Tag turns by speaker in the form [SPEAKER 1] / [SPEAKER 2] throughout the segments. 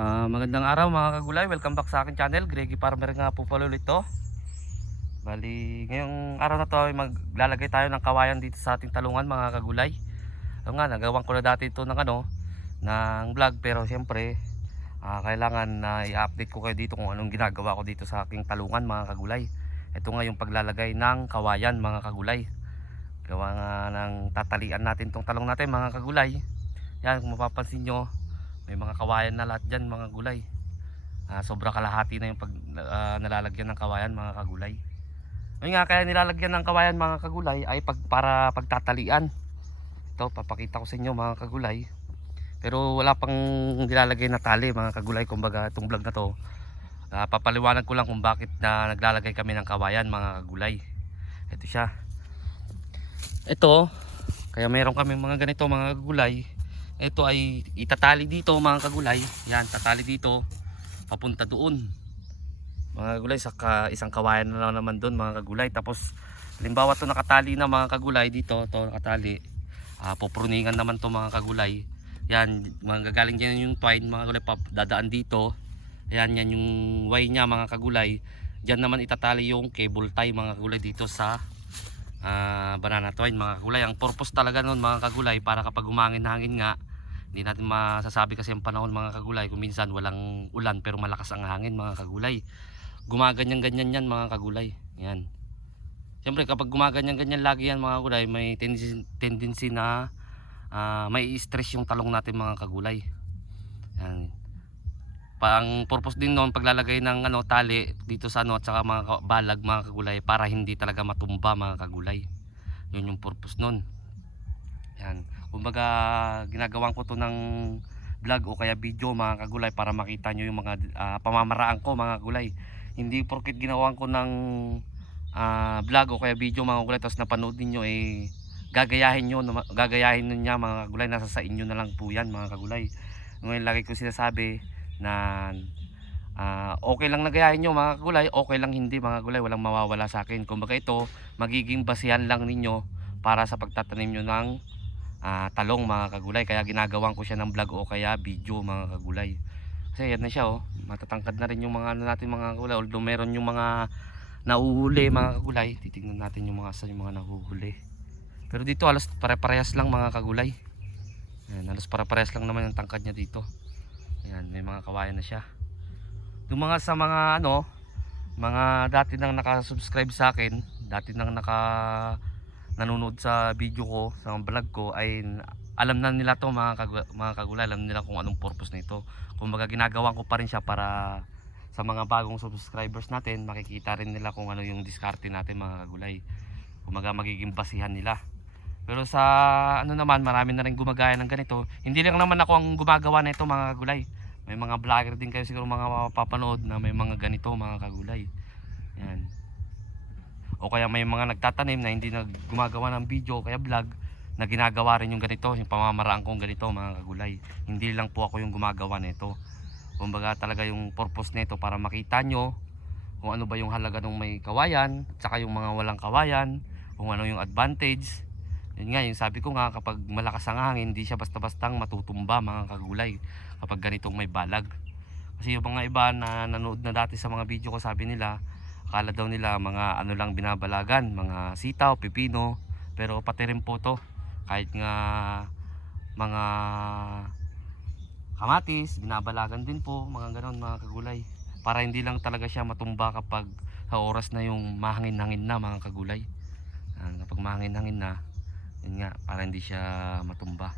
[SPEAKER 1] Ah, magandang araw mga kagulay, welcome back sa akin channel, Greggy Farmer nga po pala ulit to. Bali, ngayong araw na to ay maglalagay tayo ng kawayan dito sa ating talungan mga kagulay. Ang nga, nagawan ko na dati ito ng ano, ng vlog pero siyempre ah, kailangan na i-update ko kayo dito kung anong ginagawa ko dito sa aking talungan mga kagulay. Ito nga yung paglalagay ng kawayan mga kagulay. Gawa nga ng tatalian natin tong talong natin mga kagulay. Yan, kung mapapansin nyo, may mga kawayan na lahat dyan mga gulay. Ah, sobra kalahati na yung pag ah, nalalagyan ng kawayan mga kagulay. Ayun nga kaya nilalagyan ng kawayan mga kagulay ay pag, para pagtatalian. Ito papakita ko sa inyo mga kagulay. Pero wala pang nilalagay na tali mga kagulay kumbaga itong vlog na to. ah, papaliwanag ko lang kung bakit na naglalagay kami ng kawayan mga kagulay. Ito siya. Ito kaya meron kami mga ganito mga kagulay ito ay itatali dito mga kagulay. Yan tatali dito. Papunta doon. Mga kagulay sa ka, isang kawayan na lang naman doon mga kagulay. Tapos halimbawa to nakatali na mga kagulay dito to nakatali. Uh, pupruningan naman to mga kagulay. Yan mga gagaling dyan yung twine mga kagulay dadaan dito. Yan yan yung way niya mga kagulay. Dyan naman itatali yung cable tie mga kagulay dito sa ah, banana twine mga kagulay. Ang purpose talaga nun mga kagulay para kapag umangin hangin nga hindi natin masasabi kasi ang panahon mga kagulay kung minsan walang ulan pero malakas ang hangin mga kagulay. Gumaganyan ganyan yan mga kagulay. Yan. Siyempre kapag gumaganyan ganyan lagi yan mga kagulay may tendency, tendency na ah, may stress yung talong natin mga kagulay. Yan. Pang purpose din noon paglalagay ng ano tali dito sa ano at saka mga balag mga kagulay para hindi talaga matumba mga kagulay. Yun yung purpose noon. Yan kumbaga ginagawan ko to ng vlog o kaya video mga kagulay para makita nyo yung mga ah, pamamaraan ko mga kagulay. Hindi porkit ginawan ko ng ah, vlog o kaya video mga kagulay tapos napanood ninyo eh gagayahin nyo gagayahin nyo niya mga kagulay. Nasa sa inyo na lang po yan mga kagulay. Ngayon lagi ko sinasabi na ah, okay lang nagayahin nyo mga kagulay. Okay lang hindi mga kagulay. Walang mawawala sa akin. Kumbaga ito magiging basihan lang ninyo para sa pagtatanim nyo ng ah, talong mga kagulay. Kaya ginagawan ko siya ng vlog o kaya video mga kagulay. Kasi yan na siya oh. Matatangkad na rin yung mga ano natin mga kagulay. Although meron yung mga nahuhuli mga kagulay. Titingnan natin yung mga saan yung mga nahuhuli pero dito alas pare-parehas lang mga kagulay. Yan, alas pare-parehas lang naman yung tangkad niya dito. Yan may mga kawayan na siya. Yung mga sa mga ano mga dati nang nakasubscribe sa akin dati nang naka nanonood sa video ko sa vlog ko ay alam na nila to mga, kagu- mga kagulay alam nila kung anong purpose nito. Kumbaga ginagawa ko pa rin siya para sa mga bagong subscribers natin makikita rin nila kung ano yung diskarte natin mga kagulay. Kumbaga magiging basihan nila. Pero sa ano naman marami na rin gumagaya ng ganito. Hindi lang naman ako ang gumagawa nito mga kagulay. May mga vlogger din kayo siguro mga mapapanood na may mga ganito mga kagulay. Yan o kaya may mga nagtatanim na hindi na gumagawa ng video kaya vlog na ginagawa rin yung ganito, yung pamamaraan kong ganito mga kagulay. Hindi lang po ako yung gumagawa nito. Kumbaga talaga yung purpose nito para makita nyo kung ano ba yung halaga ng may kawayan, at saka yung mga walang kawayan, kung ano yung advantage. Yun nga, yung sabi ko nga kapag malakas ang hangin, hindi siya basta-bastang matutumba mga kagulay kapag ganitong may balag. Kasi yung mga iba na nanood na dati sa mga video ko, sabi nila, akala daw nila mga ano lang binabalagan, mga sitaw, pipino, pero pati rin po to kahit nga mga kamatis, binabalagan din po, mga ganon mga kagulay. Para hindi lang talaga siya matumba kapag sa oras na yung mahangin-hangin na mga kagulay. Yan, kapag mahangin-hangin na, yun nga, para hindi siya matumba.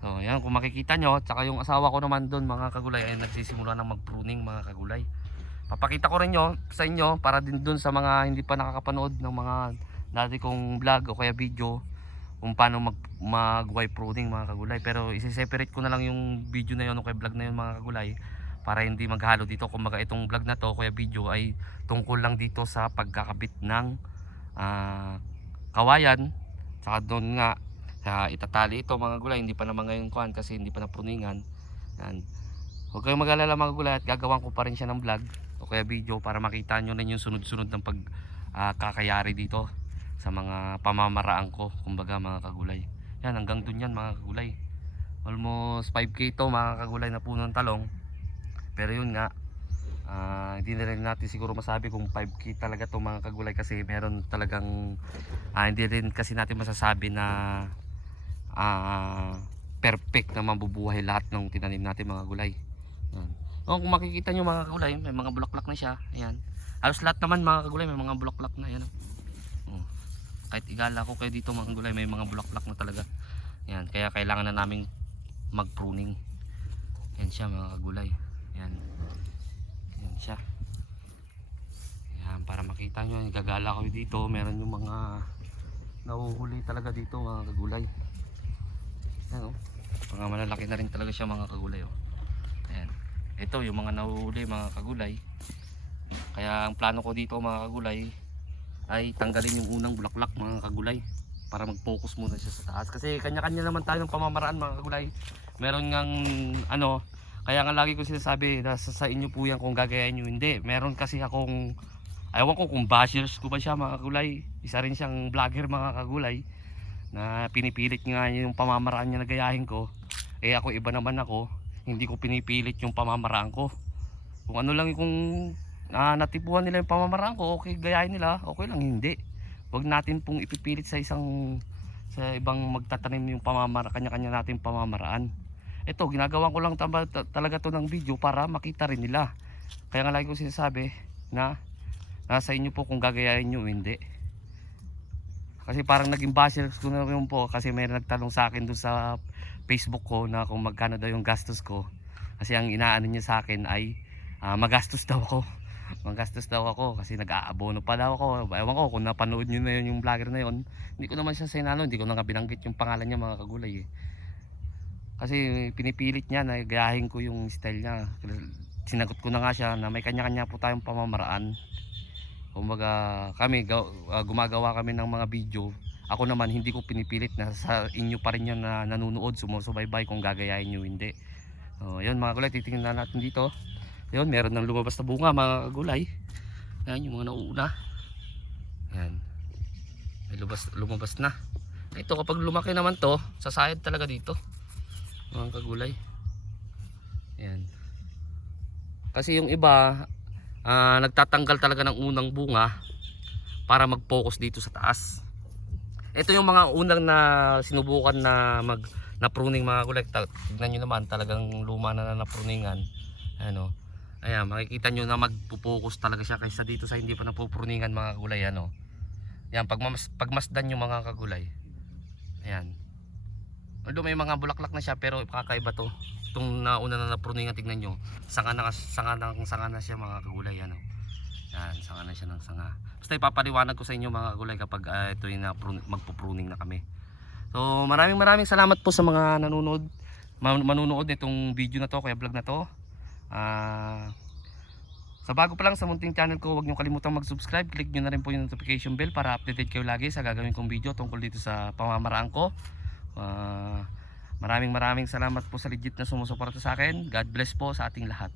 [SPEAKER 1] So, yan, kung makikita nyo, tsaka yung asawa ko naman doon mga kagulay ay nagsisimula ng mag-pruning mga kagulay. Papakita ko rin nyo sa inyo para din doon sa mga hindi pa nakakapanood ng mga dati kong vlog o kaya video kung paano mag, mag wipe pruning mga kagulay. Pero isi-separate ko na lang yung video na yun o kaya vlog na yun mga kagulay para hindi maghalo dito. Kumbaga itong vlog na to kaya video ay tungkol lang dito sa pagkakabit ng ah, kawayan. Saka doon nga sa itatali ito mga gulay. Hindi pa naman ngayon kuhan kasi hindi pa na pruningan. Yan. Huwag kayong mag-alala mga gulay at gagawan ko pa rin siya ng vlog o kaya video para makita nyo rin yung sunod-sunod ng pag ah, kakayari dito sa mga pamamaraan ko kumbaga mga kagulay yan hanggang dun yan mga kagulay almost 5k to mga kagulay na puno ng talong Pero yun nga, ah, hindi na rin natin siguro masabi kung 5K talaga itong mga kagulay kasi meron talagang ah, hindi rin kasi natin masasabi na ah, perfect na mabubuhay lahat ng tinanim natin mga gulay. Yan. O, kung makikita nyo mga kagulay, may mga bulaklak na siya. Ayan. Halos lahat naman mga kagulay may mga bulaklak na. Ayan. Oh. Kahit igala ko kayo dito mga kagulay, may mga bulaklak na talaga. Ayan. Kaya kailangan na naming mag-pruning. Yan siya mga kagulay. Ayan. Yan siya. Ayan, para makita nyo, gagala ko dito. Meron yung mga nahuhuli talaga dito mga kagulay. Ayan o. Mga malalaki na rin talaga siya mga kagulay o. Ayan. Ito yung mga nahuhuli mga kagulay. Kaya ang plano ko dito mga kagulay ay tanggalin yung unang bulaklak mga kagulay para mag-focus muna siya sa taas. Kasi kanya-kanya naman tayo ng pamamaraan mga kagulay. Meron ngang ano kaya nga lagi ko sinasabi nasa sa inyo po yan kung gagayahin nyo. Hindi meron kasi akong ayaw ko kung bashers ko ba siya mga kagulay. Isa rin siyang vlogger mga kagulay na pinipilit nga yung pamamaraan niya na gayahin ko. Eh ako iba naman ako hindi ko pinipilit yung pamamaraan ko. Kung ano lang kung ah, natipuhan nila yung pamamaraan ko okay gayahin nila. Okay lang hindi. Wag natin pong ipipilit sa isang sa ibang magtatanim yung pamamara kanya-kanya natin pamamaraan. Ito ginagawa ko lang talaga to ng video para makita rin nila. Kaya nga lagi ko sinasabi na nasa inyo po kung gagayahin nyo hindi kasi parang naging basher ko na rin po kasi may nagtanong sa akin doon sa Facebook ko na kung magkano daw yung gastos ko. Kasi ang inaano niya sa akin ay ah, magastos daw ako. Magastos daw ako kasi nag-aabono pa daw ako. Ewan ko kung napanood nyo na yun yung vlogger na yun. Hindi ko naman siya sinano hindi ko na binanggit yung pangalan niya mga kagulay eh. kasi pinipilit niya na gayahin ko yung style niya. Sinagot ko na nga siya na may kanya-kanya po tayong pamamaraan kumbaga kami ah, gumagawa kami ng mga video. Ako naman hindi ko pinipilit na sa inyo pa rin yan na nanonood sumusubaybay kung gagayahin nyo hindi. Oh, yun mga gulay titingnan na natin dito. Yun meron ng lumabas na bunga mga gulay. Yan yung mga nauuna. Yan may lumabas, lumabas na. Ito kapag lumaki naman to sasayad talaga dito mga kagulay. Yan kasi yung iba ah, nagtatanggal talaga ng unang bunga para mag-focus dito sa taas. Ito yung mga unang na sinubukan na mag na pruning mga gulay. Ta- Tignan nyo naman talagang luma na na pruningan. Ano? Ayan, makikita nyo na magpo-focus talaga siya kaysa dito sa hindi pa napupruningan mga gulay. Ano? Yan, pagmas, pagmasdan yung mga kagulay. Ayan. Although may mga bulaklak na siya pero kakaiba to. Itong nauna na napruningan tignan nyo. Sanga na, sanga na, sanga na siya mga kagulay. Ano? Yan, sanga na siya ng sanga. Basta ipapaliwanag ko sa inyo mga kagulay kapag ah, ito yung magpupruning na kami. So maraming maraming salamat po sa mga nanonood man- manunood nitong video na to, kaya vlog na to. Ah sa bago pa lang sa munting channel ko, huwag niyo kalimutang mag-subscribe. Click niyo na rin po yung notification bell para updated kayo lagi sa gagawin kong video tungkol dito sa pamamaraan ko. Ah, maraming maraming salamat po sa legit na sumusuporta sa akin. God bless po sa ating lahat.